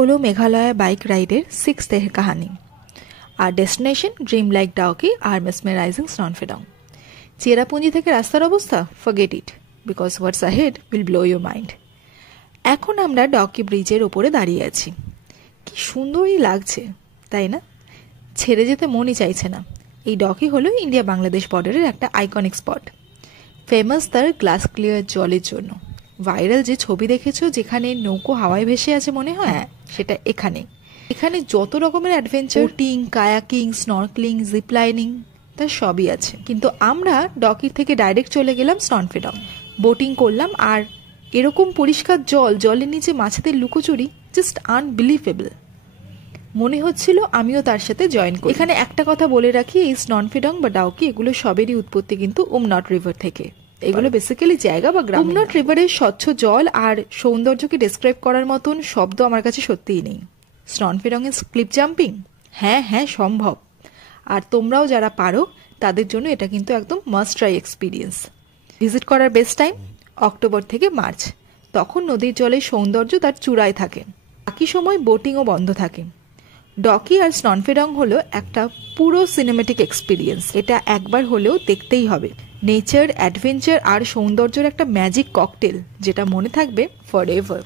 হলো মেঘালয় বাইক রাইডের 6th এর কাহিনী। আর ডেস্টিনেশন ড্রিম লাইক ডাউকি আর মেসমেরাইজিং স্ননফেডং। চেরাপুঞ্জি থেকে রাস্তার অবস্থা forget it, because what's ahead will blow your mind. এখন আমরা ডাউকি ব্রিজের ওপরে দাঁড়িয়ে আছি। কি সুন্দরই লাগছে, তাই না? ছেড়ে যেতে মনই চাইছে না। এই ডাউকি হলো ইন্ডিয়া বাংলাদেশ বর্ডারের একটা আইকনিক স্পট, ফেমাস তার গ্লাস ক্লিয়ার জলের জন্য। ভাইরাল যে ছবি দেখেছো যেখানে নৌকো হাওয়ায় ভেসে আছে মনে হয়, সেটা এখানে যত রকমের adventure, boating, kayaking, snorkelling, ziplining, তার সবই আছে। কিন্তু আমরা ডকির থেকে ডাইরেক্ট চলে গেলাম স্ননফেডং। বোটিং করলাম, আর এরকম পরিষ্কার জলের নিচে মাছেদের লুকোচুরি, জাস্ট আনবিলিভেবল। মনে হচ্ছিল আমিও তার সাথে জয়েন করি। এখানে একটা কথা বলে রাখি, এই স্ননফেডং বা ডাউকি এগুলো সবেরই উৎপত্তি কিন্তু উমনট রিভার থেকে। এগুলো বেসিক্যালি জায়গা বা গ্রাম। উমনট রিভারের স্বচ্ছ জল আর সৌন্দর্যকে ডেসক্রাইব করার মতন শব্দ আমার কাছে সত্যিই নেই। স্ননফেডং এর ক্লিফ জাম্পিং, হ্যাঁ সম্ভব। আর তোমরাও যারা পারো তাদের জন্য এটা কিন্তু একদম মাস্ট ট্রাই এক্সপিরিয়েন্স। ভিজিট করার বেস্ট টাইম অক্টোবর থেকে মার্চ, তখন নদীর জলের সৌন্দর্য তার চূড়ায় থাকে। বাকি সময় বোটিংও বন্ধ থাকে। ডকি আর স্ননফেডং হলো একটা পুরো সিনেমেটিক এক্সপিরিয়েন্স। এটা একবার হলেও দেখতেই হবে। নেচার, অ্যাডভেঞ্চার আর সৌন্দর্যের একটা ম্যাজিক ককটেল, যেটা মনে থাকবে ফর এভার।